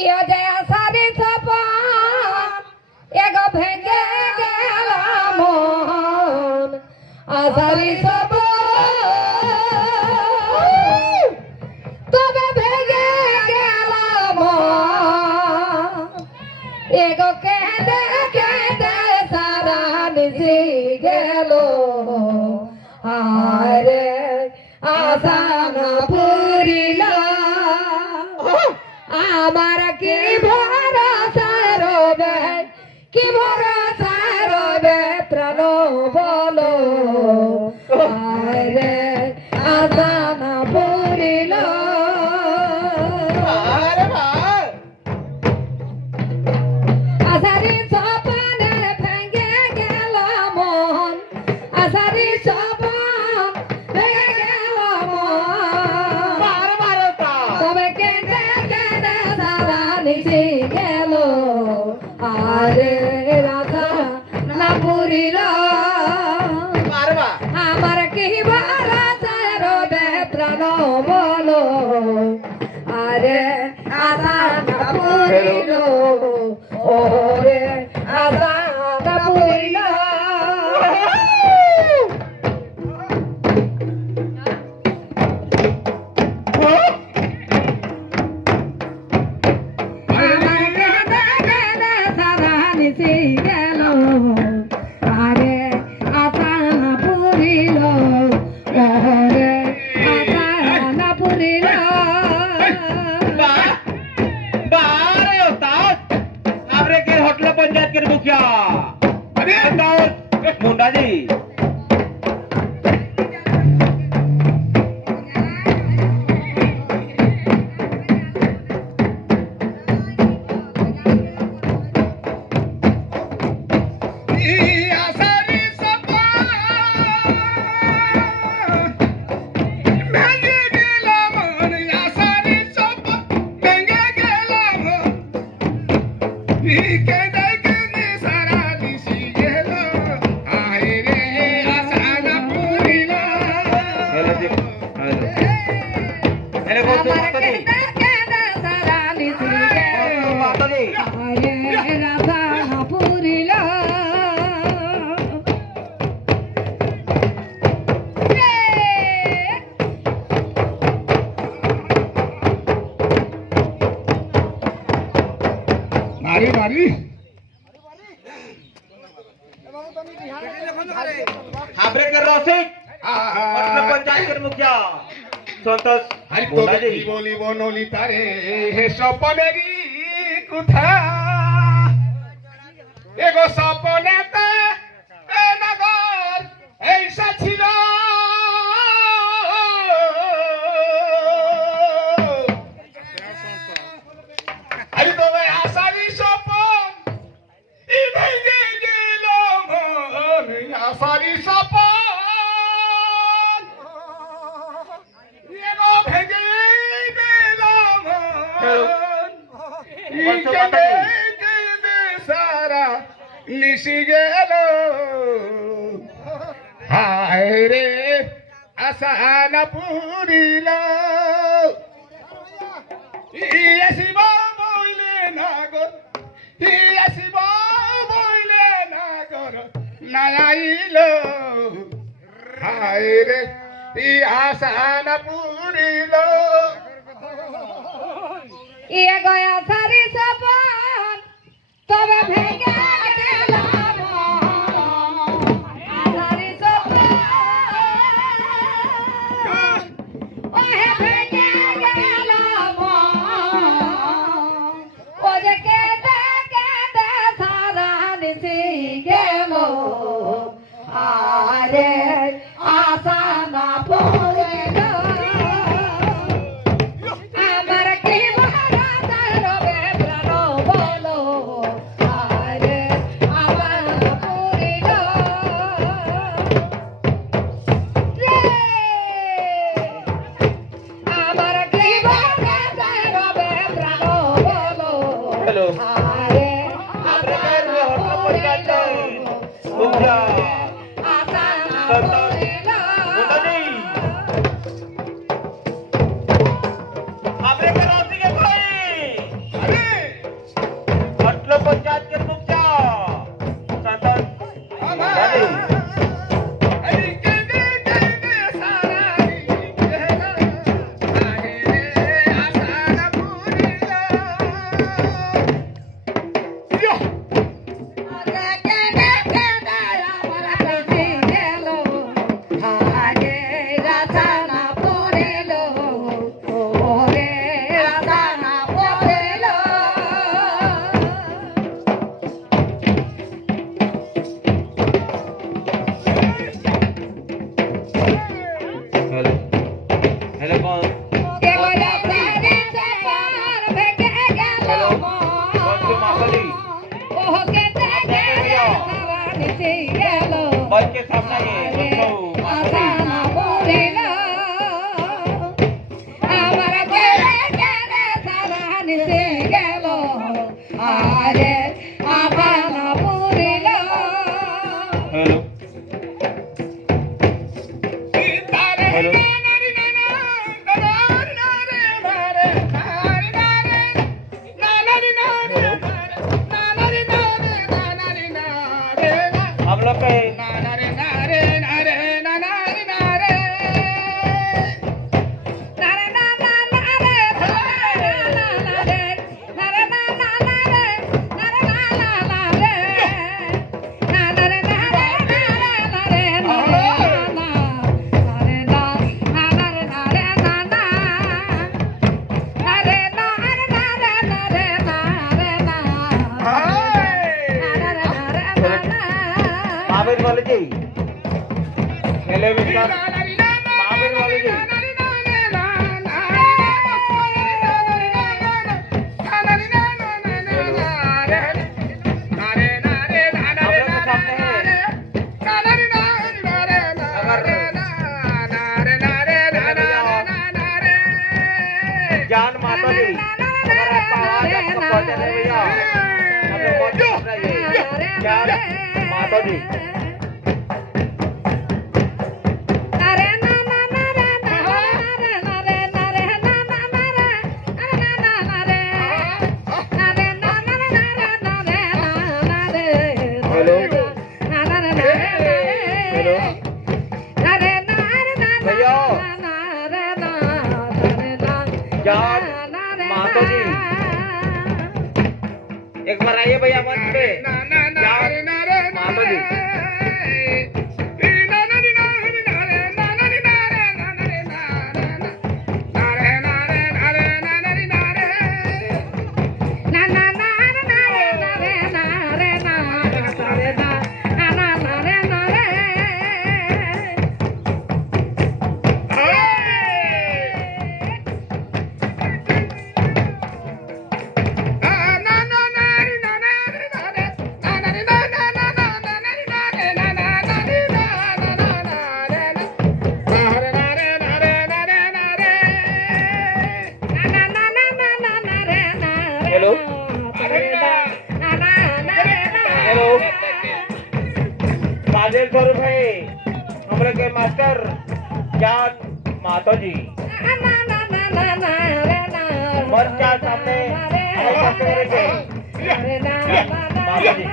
ইয়া যায় আসারি সপন এগো ভেঙে গেল মন আসারি সপন তবে ভেঙে গেল মন এগো কেঁদে কেঁদে সারা নিশি গেল আরে আশা না পুরিল আমার কি ভরসা রবে কি ভরসা রবে প্রাণ বলো আরে আশা না পুরিল আশারি স্বপ্নে ভেঙে গেল মন আশারি স্বপ্ন ভেঙে গেল মন তবে কেঁদে কেঁদে সারা নিশি গেল আরে রাধা না পুরিল আমার কি ভরসা রবে প্রাণ বলো আরে আশা না পুরিল ওরে আশা না পুরিল पंचायत के मुखिया मुंडा जी বাড়ি বাড়ি हाबरे कर रसिक पंचायत के मुखिया संतोष আরে তোকে কি বলিব নলিতা রে হে স্বপনেরই কথা এগো স্বপনেতে এ নগর এইসা ছিল আরে তবে আশারি স্বপন ই ভেঙে গেল মন আশারি স্বপন সারা নিশি গেল হায় রে আশা না পুরিল আসিব বইলে নাগর আসিব বইলে নাগর নাইল হায় রে আশা না পুরিল ইয়ে গয়া সারি সপন তবে ভেঙে গেল সারি সপন ওহে ভেঙে গেল ও যে কেঁদে কেঁদে সারা নিশি গেল আরে আশা না পুরিল আমার কি ভরসা রবে প্রাণ বলো আরে আমার পুরিল রে আমার কি ভরসা রবে প্রাণ বলো हेलो আরে আমার পুরিল मुखिया আশা না संतोष পুরিল मुंडा जी हाबरे के रौसी के भाई अरे पटना पंचायत के मुखिया संतोष हमारे अरे के सारा कहना आहे आसान पूरी यो हेलो हेलो कौन कौन से माता जी बच के सामने ये दोस्तों माता जी हेलो हेलो हम लोग के महावीर वाले जी हेलो मिस्टर महावीर वाले जी जान माता जी अगर आपका आवाज आपको पहुंचा दे भैया हमें बहुत खुश रहिए जान माता जी हेलो हेलो भैया जान माता जी एक बार आइए भैया मंच पे जान माता जी हेलो हेलो माधव स्वरूप है हमारे के मास्टर जान माता जी मंच का सामने माता जी